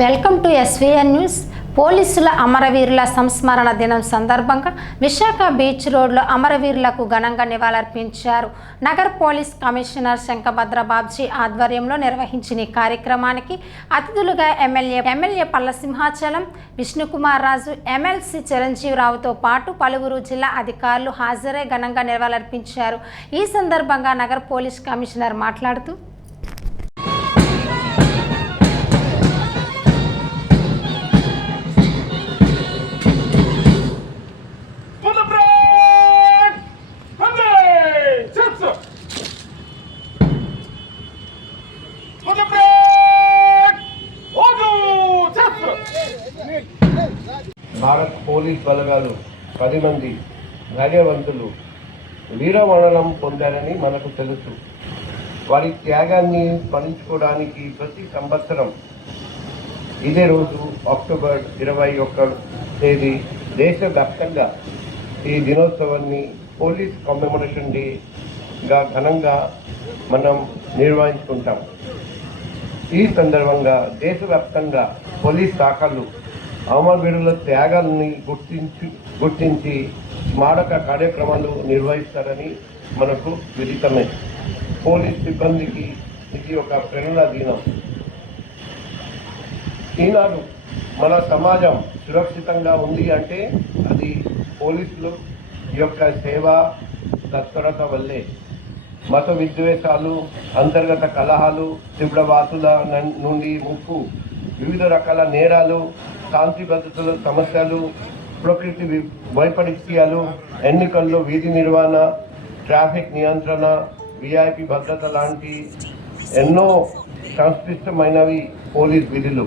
Welcome to SVN news. పోలీసుల అమరవీరుల సంస్మరణ దినం సందర్భంగా విశాఖ బీచ్ రోడ్లో అమరవీరులకు ఘనంగా నివాళులర్పించారు. నగర పోలీస్ కమిషనర్ శంఖభద్ర బాబ్జీ ఆధ్వర్యంలో నిర్వహించిన ఈ కార్యక్రమానికి అతిథులుగా ఎమ్మెల్యే పల్ల సింహాచలం, విష్ణుకుమార్ రాజు, ఎమ్మెల్సీ చిరంజీవిరావుతో పాటు పలువురు జిల్లా అధికారులు హాజరై ఘనంగా నివాళులర్పించారు. ఈ సందర్భంగా నగర పోలీస్ కమిషనర్ మాట్లాడుతూ భారత్ పోలీస్ బలగాలు 10 మంది ధైర్యవంతులు వీరమరణం పొందారని మనకు తెలుసు. వారి త్యాగాన్ని స్మరించుకోవడానికి ప్రతి సంవత్సరం ఇదే రోజు అక్టోబర్ 21 తేదీ దేశవ్యాప్తంగా ఈ దినోత్సవాన్ని పోలీస్ కమెమరేషన్ డేగా ఘనంగా మనం నిర్వహించుకుంటాం. ఈ సందర్భంగా దేశవ్యాప్తంగా పోలీస్ శాఖలు అమరవీరుల త్యాగాన్ని గుర్తించి స్మారక కార్యక్రమాలు నిర్వహిస్తారని మనకు విదితమే. పోలీస్ సిబ్బందికి ఇది ఒక ప్రేరణ దినం. ఈనాడు మన సమాజం సురక్షితంగా ఉంది అంటే అది పోలీసులు యొక్క సేవ తత్పరత వల్లే. మత విద్వేషాలు, అంతర్గత కలహాలు, తీవ్రవాదుల నుండి ముప్పు, వివిధ రకాల నేరాలు, శాంతి భద్రతల సమస్యలు, ప్రకృతి వైపరీత్యాలు, ఎన్నికల్లో వీధి నిర్వహణ, ట్రాఫిక్ నియంత్రణ, విఐపి భద్రత లాంటి ఎన్నో సంక్లిష్టమైనవి పోలీస్ విధులు.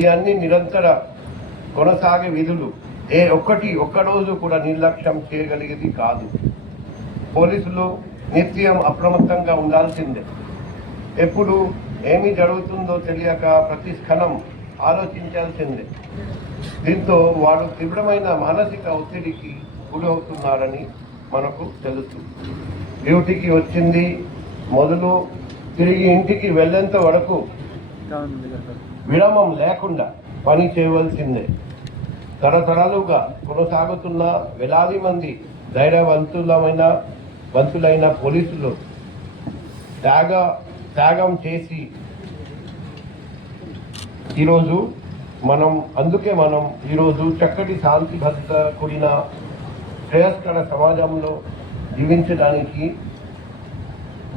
ఇవన్నీ నిరంతర కొనసాగే విధులు. ఒక్కరోజు కూడా నిర్లక్ష్యం చేయగలిగేది కాదు. పోలీసులు నిత్యం అప్రమత్తంగా ఉండాల్సిందే. ఎప్పుడు ఏమి జరుగుతుందో తెలియక ప్రతి క్షణం ఆలోచించాల్సిందే. దీంతో వారు తీవ్రమైన మానసిక ఒత్తిడికి గురవుతున్నారని మనకు తెలుసు. డ్యూటీకి వచ్చింది మొదలు తిరిగి ఇంటికి వెళ్ళేంత వరకు విరామం లేకుండా పని చేయవలసిందే. తరతరాలుగా కొనసాగుతున్న వేలాది మంది ధైర్యవంతులైన పోలీసులు త్యాగం చేసి అందుకే మనం ఈరోజు చక్కటి శాంతి భద్రత కూడిన శ్రేయస్కర సమాజంలో జీవించడానికి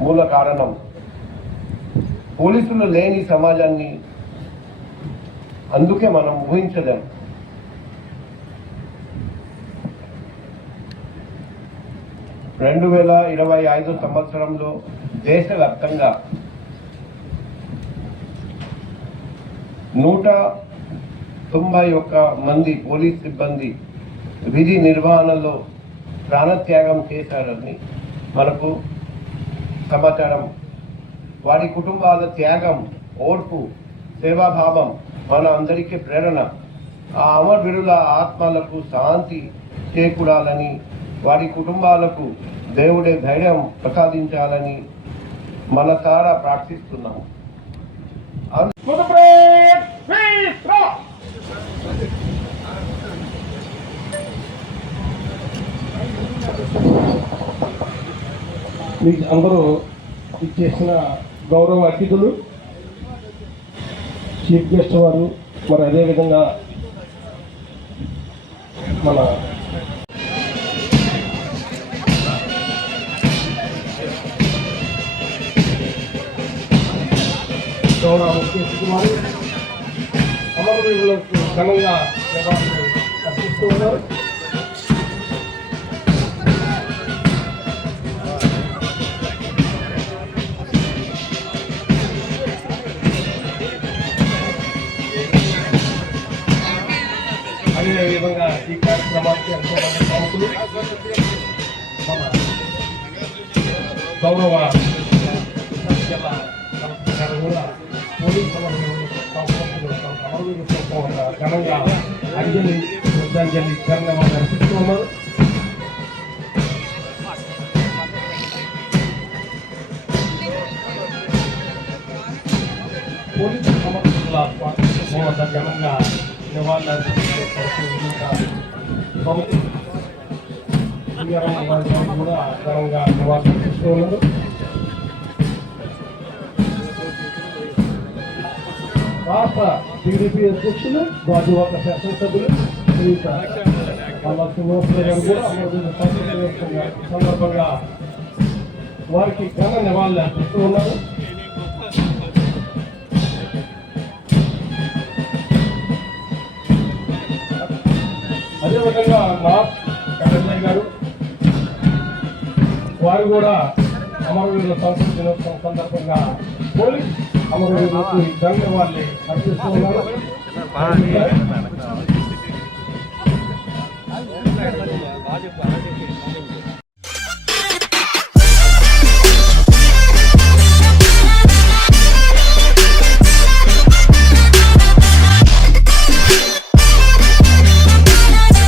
మూల కారణం. పోలీసులు లేని సమాజాన్ని అందుకే మనం ఊహించలేం. రెండు 2025 సంవత్సరంలో దేశవ్యాప్తంగా 191 మంది పోలీస్ సిబ్బంది విధి నిర్వహణలో ప్రాణత్యాగం చేశారని మనకు సమాచారం. వారి కుటుంబాల త్యాగం, ఓర్పు, సేవాభావం మన అందరికీ ప్రేరణ. ఆ అమరవీరుల ఆత్మలకు శాంతి చేకూరాలని, వారి కుటుంబాలకు దేవుడే ధైర్యం ప్రసాదించాలని మనసారా ప్రార్థిస్తున్నాము. మీకు అందరూ ఇచ్చేసిన గౌరవ అతిథులు, చీఫ్ గెస్ట్ వారు, మరి అదేవిధంగా మన గౌరవ ముఖ్య అతిథులు అమరవీరులకు ఘనంగా అర్పిస్తూ ఉన్నారు. అదేవిధంగా ఈ కార్యక్రమానికి ఎంతో మంది ప్రముఖులు, మన గౌరవ జిల్లా పోలీస్ అమరవీరులతో ఘనంగా శ్రద్ధాంజలి ధన్యవాదాలు అర్పిస్తూ ఉన్నారు. పోలీసు సమర్థుల మేము ఘనంగా నివాళులు కూడా ఘనంగా నివాళులర్పిస్తూ ఉన్నారు. రాష్ట్ర టీడీపీ అధ్యక్షులు గాజువాక శాసనసభ్యులు శ్రీయుత మల్లా శ్రీనివాసరావు గారు కూడా అమరవీరుల సంస్కృతి సందర్భంగా వారికి ఘన నివాళులు అర్పిస్తూ ఉన్నారు. అదేవిధంగా నార్త్ కరణ్య గారు వారు కూడా అమరవీరుల సంస్కృతి దినోత్సవం సందర్భంగా పోలీస్ అమరవీరులకు ధన్యవాదాలు అర్పిస్తూ ఉన్నారు.